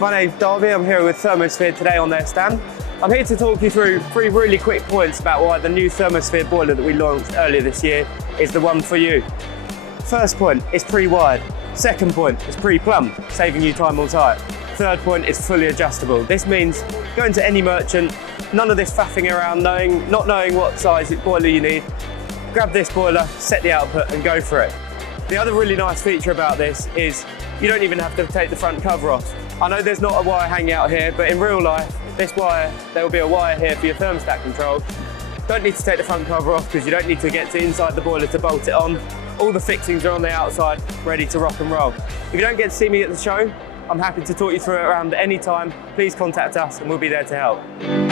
My name's Darby, I'm here with ThermoSphere today on their stand. I'm here to talk you through 3 really quick points about why the new ThermoSphere boiler that we launched earlier this year is the one for you. First point, it's pre-wired. Second point, it's pre-plumbed, saving you time on site. Third point, it's fully adjustable. This means going to any merchant, none of this faffing around, not knowing what size boiler you need. Grab this boiler, set the output and go for it. The other really nice feature about this is you don't even have to take the front cover off. I know there's not a wire hanging out here, but in real life, this wire, there will be a wire here for your thermostat control. Don't need to take the front cover off because you don't need to get to inside the boiler to bolt it on. All the fixings are on the outside, ready to rock and roll. If you don't get to see me at the show, I'm happy to talk you through it around at any time. Please contact us and we'll be there to help.